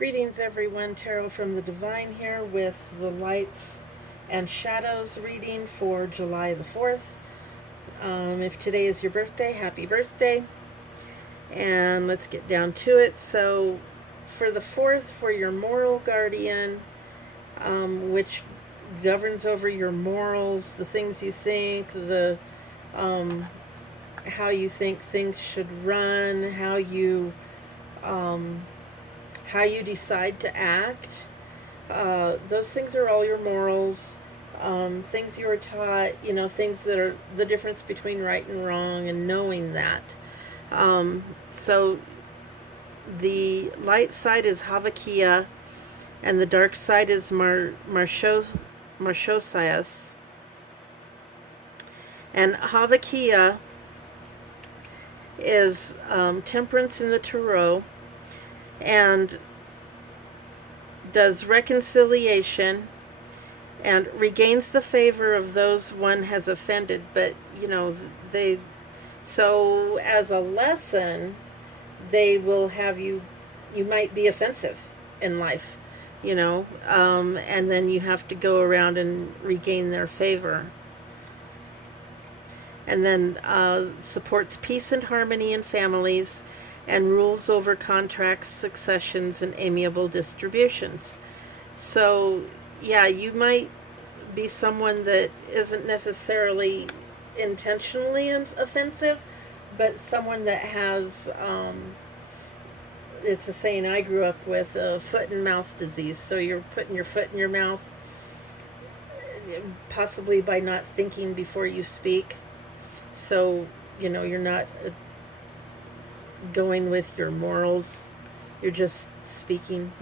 Greetings, everyone. Tarot from the Divine here with the Lights and Shadows reading for July the 4th. If today is your birthday, happy birthday. And let's get down to it. So, for the 4th, for your moral guardian, which governs over your morals, the things you think, the how you think things should run, how you decide to act. Those things are all your morals, things you were taught, things that are the difference between right and wrong, and knowing that. So the light side is Havakia, and the dark side is Marshosias. And Havakia is temperance in the Tarot, and does reconciliation and regains the favor of those one has offended. But so as a lesson, they will have you might be offensive in life, and then you have to go around and regain their favor. And then supports peace and harmony in families, and rules over contracts, successions, and amiable distributions. So, yeah, you might be someone that isn't necessarily intentionally offensive, but someone that has, it's a saying I grew up with, foot and mouth disease. So you're putting your foot in your mouth, possibly by not thinking before you speak. So, you're not going with your morals, you're just speaking.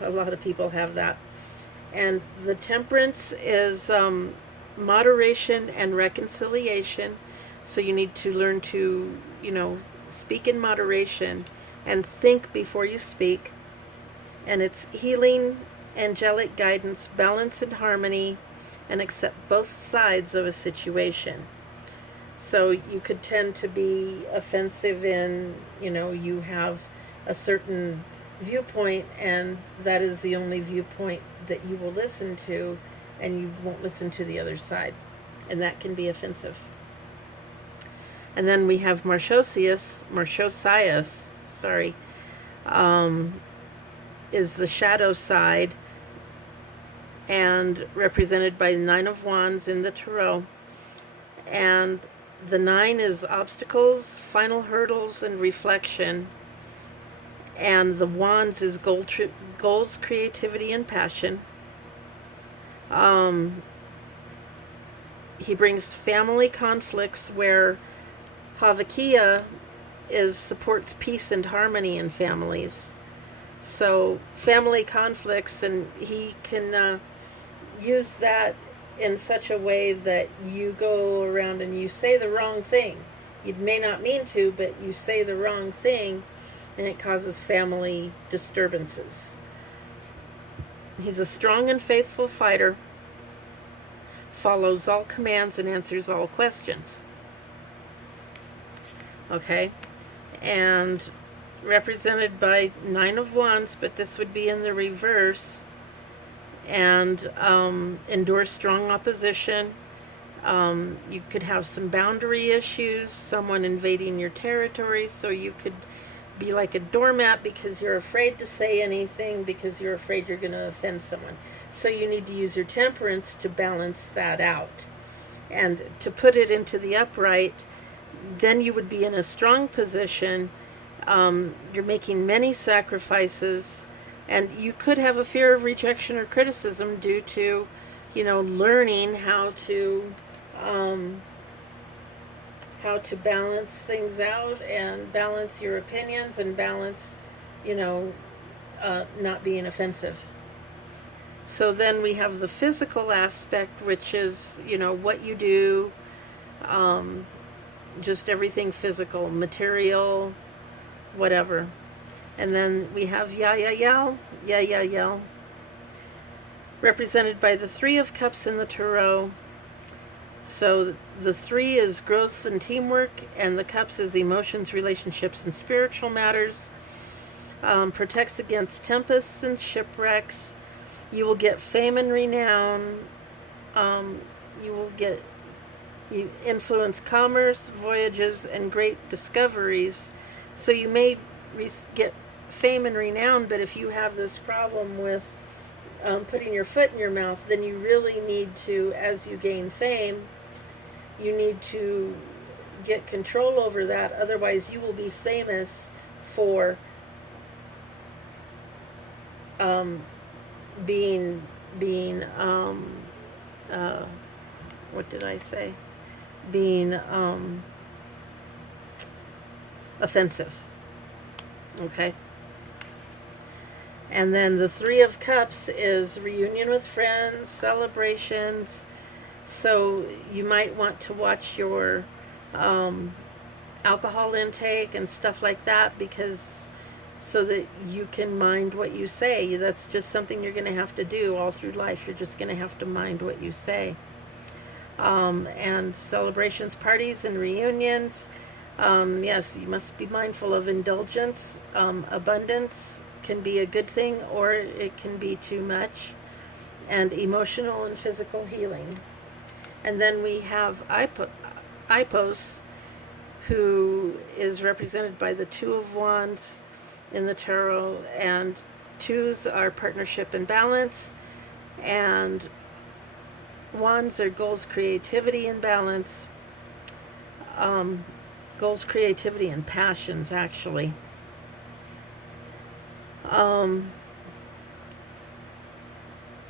A lot of people have that. And the temperance is moderation and reconciliation. So you need to learn to, speak in moderation and think before you speak. And it's healing, angelic guidance, balance and harmony, and accept both sides of a situation. So you could tend to be offensive in, you have a certain viewpoint, and that is the only viewpoint that you will listen to, and you won't listen to the other side. And that can be offensive. And then we have Marshosias, is the shadow side, and represented by the Nine of Wands in the Tarot. And the 9 is obstacles, final hurdles, and reflection. And the Wands is goals, creativity, and passion. He brings family conflicts, where Havakia supports peace and harmony in families. So family conflicts, and he can use that in such a way that you go around and you say the wrong thing. You may not mean to, but you say the wrong thing, and it causes family disturbances. He's a strong and faithful fighter, follows all commands, and answers all questions. Okay, and represented by 9 of Wands, but this would be in the reverse. And endure strong opposition. You could have some boundary issues, someone invading your territory, so you could be like a doormat because you're afraid to say anything, because you're afraid you're going to offend someone. So you need to use your temperance to balance that out. And to put it into the upright, then you would be in a strong position. You're making many sacrifices, and you could have a fear of rejection or criticism due to, learning how to balance things out, and balance your opinions, and balance, not being offensive. So then we have the physical aspect, which is, what you do, just everything physical, material, whatever. And then we have Yael, represented by the 3 of Cups in the Tarot. So the 3 is growth and teamwork, and the Cups is emotions, relationships, and spiritual matters. Protects against tempests and shipwrecks. You will get fame and renown. Um, you will get you influence commerce, voyages, and great discoveries. So you may get fame and renown, but if you have this problem with putting your foot in your mouth, then you really need to, as you gain fame, you need to get control over that. Otherwise, you will be famous for um, being what did I say? Being offensive. Okay. And then the Three of Cups is reunion with friends, celebrations. So you might want to watch your alcohol intake and stuff like that, because so that you can mind what you say. That's just something you're going to have to do all through life. You're just going to have to mind what you say. And celebrations, parties, and reunions. Yes, you must be mindful of indulgence. Abundance can be a good thing, or it can be too much. And emotional and physical healing. And then we have Ipos, who is represented by the Two of Wands in the tarot, and twos are partnership and balance, and wands are goals, creativity, and balance. Goals, creativity, and passions, actually.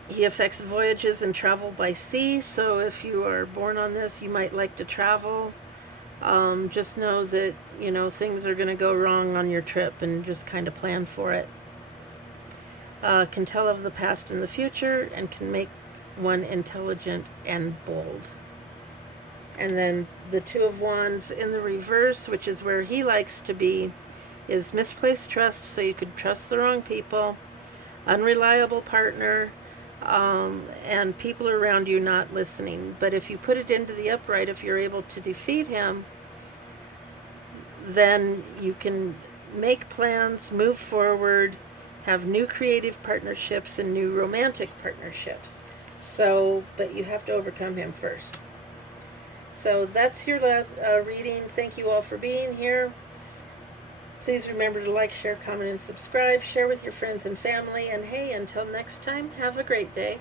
He affects voyages and travel by sea, so if you are born on this, you might like to travel. Just know that, things are going to go wrong on your trip, and just kind of plan for it. Can tell of the past and the future, and can make one intelligent and bold. And then the Two of Wands in the reverse, which is where he likes to be, is misplaced trust, so you could trust the wrong people, unreliable partner, and people around you not listening. But if you put it into the upright, if you're able to defeat him, then you can make plans, move forward, have new creative partnerships and new romantic partnerships. So, but you have to overcome him first. So that's your last reading. Thank you all for being here. Please remember to like, share, comment, and subscribe. Share with your friends and family. And hey, until next time, have a great day.